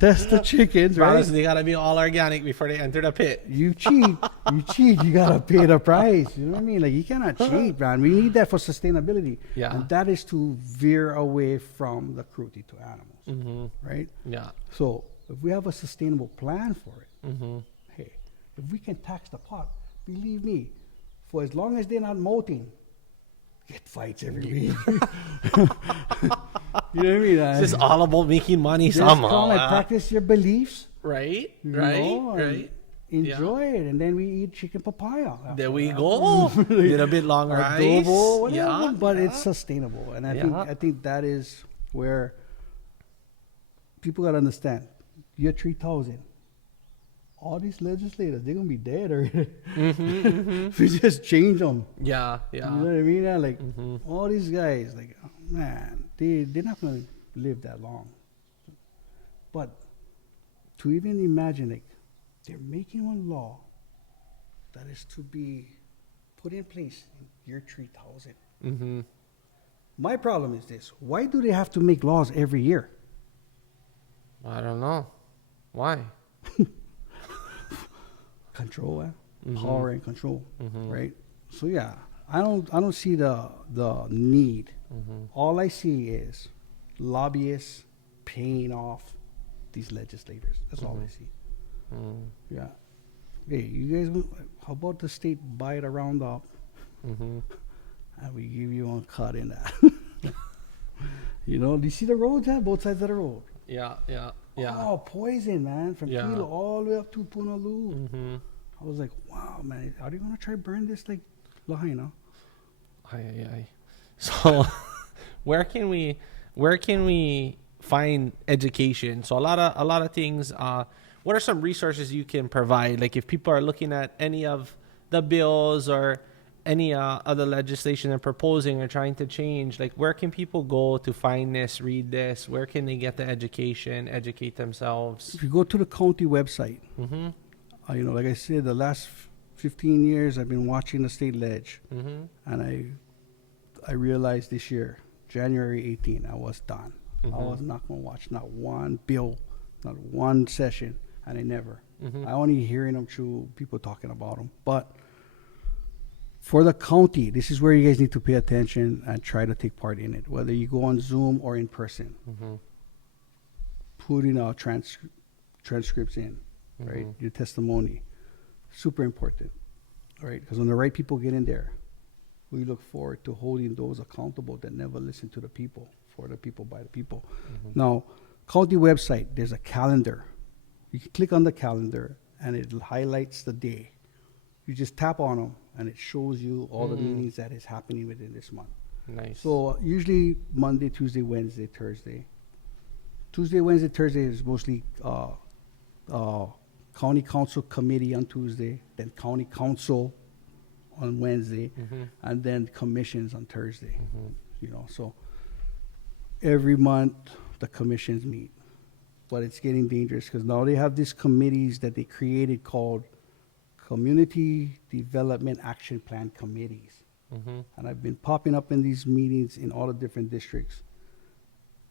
Test the chickens, right? Brothers, they gotta be all organic before they enter the pit. You cheat, you gotta pay the price. You know what I mean? Like, you cannot cheat, man. We need that for sustainability. Yeah. And that is to veer away from the cruelty to animals, right? Yeah. So if we have a sustainable plan for it, Mm-hmm. hey, if we can tax the pot, believe me, for as long as they're not molting, get fights every week. You know what I mean? It's just all about making money Just somehow. come and practice your beliefs. Right? you Right? know, and Right? Enjoy it, and then we eat chicken papaya. There we go. Did a bit longer ice. Adobo, whatever, Yeah. but it's sustainable, and I think that is where people gotta understand. Year 3000, all these legislators, they're gonna be dead already. We just change them. Yeah. Yeah. You know what I mean? Like all these guys, like, oh, man, they're not gonna live that long. But to even imagine, like, they're making one law that is to be put in place in year 3000. Mm-hmm. My problem is this: why do they have to make laws every year? I don't know. Why? Control, power and control, right? So yeah, I don't see the need. All I see is lobbyists paying off these legislators. That's all I see. Yeah. Hey, you guys, how about the state buy it around up, and we give you one cut in that. You know, do you see the roads? Both sides of the road. Yeah. Oh, poison, man, from Yeah. Kilo all the way up to Puna Lunch. I was like, wow, man, are they gonna try to burn this like Lahaina? Aye. So, where can we find education? So a lot of things. What are some resources you can provide? Like if people are looking at any of the bills or any other legislation they're proposing or trying to change, like where can people go to find this, read this? Where can they get the education, educate themselves? If you go to the county website, Mm-hmm. like I said, the last 15 years I've been watching the state ledge, and I realized this year, January 18, I was done. I was not going to watch not one bill, not one session, and I never. I only hearing them through people talking about them. But for the county, this is where you guys need to pay attention and try to take part in it, whether you go on Zoom or in person. Putting our transcripts in, right? Your testimony, super important, right? Because when the right people get in there, we look forward to holding those accountable that never listen to the people, for the people, by the people. Now, county website, there's a calendar. You can click on the calendar and it highlights the day. You just tap on them and it shows you all the meetings that is happening within this month. Nice. So usually Monday, Tuesday, Wednesday, Thursday. Tuesday, Wednesday, Thursday is mostly county council committee on Tuesday, then county council on Wednesday, and then commissions on Thursday. You know, so every month the commissions meet, but it's getting dangerous because now they have these committees that they created called Community Development Action Plan Committees. And I've been popping up in these meetings in all the different districts,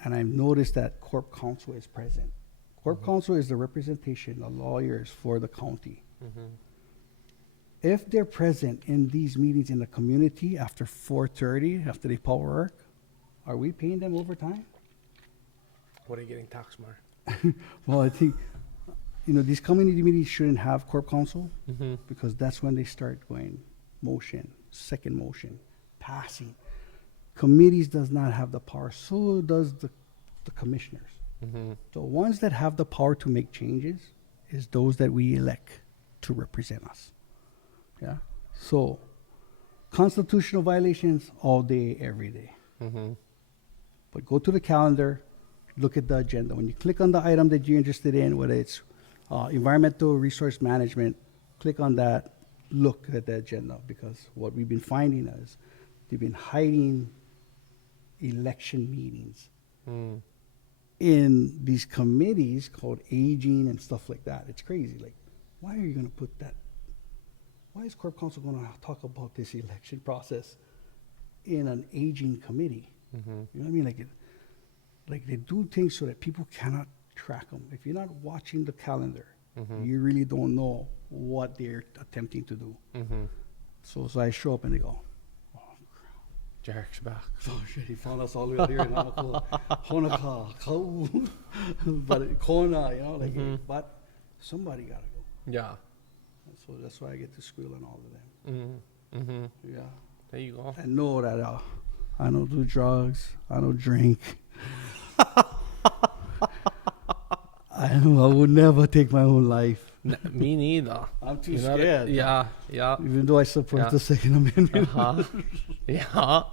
and I've noticed that Corp Counsel is present. Corp Counsel is the representation of lawyers for the county. If they're present in these meetings in the community after 4:30, after they power work, are we paying them overtime? What are you getting taxed more? Well, I think, these community meetings shouldn't have Corp Counsel because that's when they start going motion, second motion, passing. Committees does not have the power, so does the commissioners. The ones that have the power to make changes is those that we elect to represent us. Yeah. So Constitutional violations all day, every day. Mm-hmm. But go to the calendar, look at the agenda. When you click on the item that you're interested in, whether it's environmental resource management, click on that, look at the agenda, because what we've been finding is they've been hiding election meetings in these committees called aging and stuff like that. It's crazy. Like, why are you going to put that? Why is Corp Council going to talk about this election process in an aging committee? Mm-hmm. You know what I mean? Like they do things so that people cannot track them. If you're not watching the calendar, you really don't know what they're attempting to do. Mm-hmm. So I show up and they go, Jaerick's back. oh shit, he found us all the way out here in Honaka, but Kona, you know, like, but somebody gotta go. Yeah. So that's why I get to squeal on all of them. Mm-hmm. Mm-hmm. Yeah. There you go. And know that I don't do drugs, I don't drink. I would never take my own life. Me neither. I'm too scared. Yeah. Even though I support the Second Amendment. Yeah.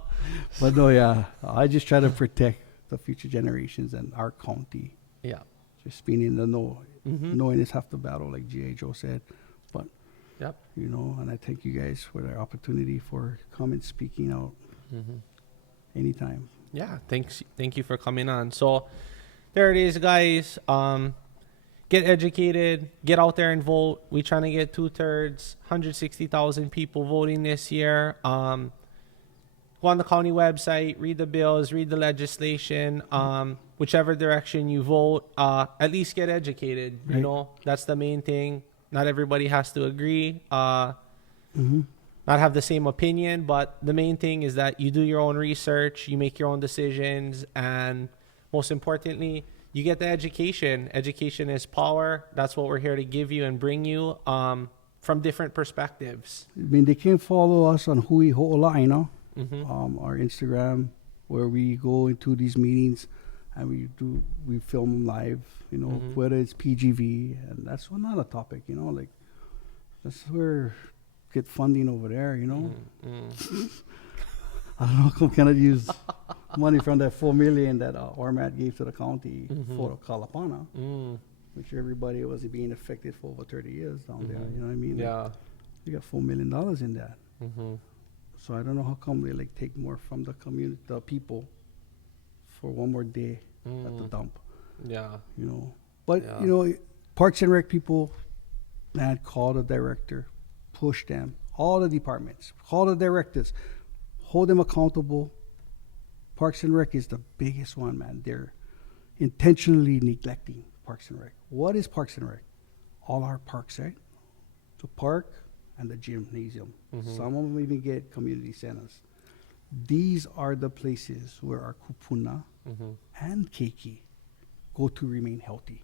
But no, yeah. I just try to protect the future generations and our county. Yeah. Just being in the know. Knowing is half the battle, like G.A. Joe said. But, Yep. you know, and I thank you guys for the opportunity for coming speaking out anytime. Yeah. Thank you for coming on. So there it is, guys. Get educated, get out there and vote. We're trying to get 2/3, 160,000 people voting this year. Go on the county website, read the bills, read the legislation. Whichever direction you vote, at least get educated. Right. You know, that's the main thing. Not everybody has to agree, not have the same opinion, but the main thing is that you do your own research, you make your own decisions, and most importantly, you get the education. Education is power. That's what we're here to give you and bring you from different perspectives. I mean, they can follow us on Hui Ho'ola'ina, Mm-hmm. our Instagram, where we go into these meetings and we film them live, you know, whether it's PGV, and that's another topic, you know, like that's where get funding over there, you know. I don't know how can I use money from that $4 million that Ormat gave to the county for Kalapana, which everybody was being affected for over 30 years down there. You know what I mean? Yeah. We got $4 million in that. So I don't know how come they like take more from the community, the people, for one more day at the dump. Yeah. You know, but you know, Parks and Rec people, man, call the director, push them, all the departments, call the directors, hold them accountable. Parks and Rec is the biggest one, man. They're intentionally neglecting Parks and Rec. What is Parks and Rec? All our parks, right? The park and the gymnasium. Some of them even get community centers. These are the places where our kupuna and keiki go to remain healthy.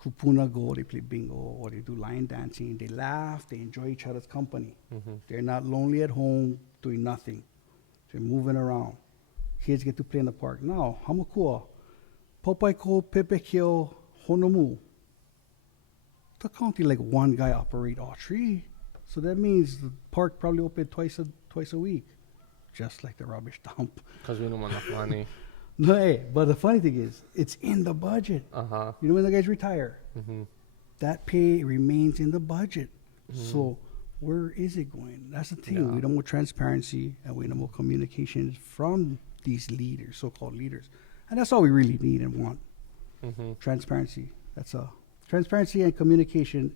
Kupuna go, they play bingo, or they do line dancing. They laugh, they enjoy each other's company. They're not lonely at home doing nothing. They're moving around. Kids get to play in the park. Now, hamakua, Popaiko, Pepekio, Honomu. The county, like one guy operate all three. So that means the park probably open twice a week, just like the rubbish dump. Because we don't want enough money. No, hey, but the funny thing is, it's in the budget. You know when the guys retire, that pay remains in the budget. So where is it going? That's the thing. We need more transparency and we need more communication from these leaders, so-called leaders. And that's all we really need and want. Transparency. Transparency and communication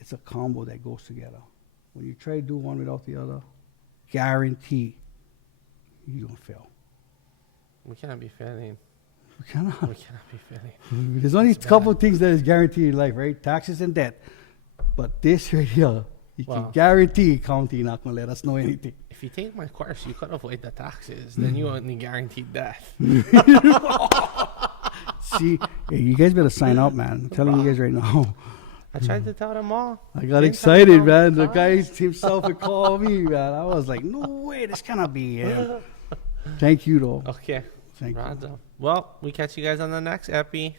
it's a combo that goes together. When you try to do one without the other, guarantee you're going to fail. We cannot be failing. We cannot. We cannot be failing. There's only a couple of things that is guaranteed in life, right? Taxes and debt. But this right here, you can guarantee county not going to let us know anything. If you take my course, you could avoid the taxes. Then you only guaranteed death. See, hey, you guys better sign up, man. I'm telling you guys right now. I tried to tell them all. I got excited, man. The guy himself would call me, man. I was like, no way, this cannot be him. Thank you, though. Okay. Thank you. Well, we catch you guys on the next epi.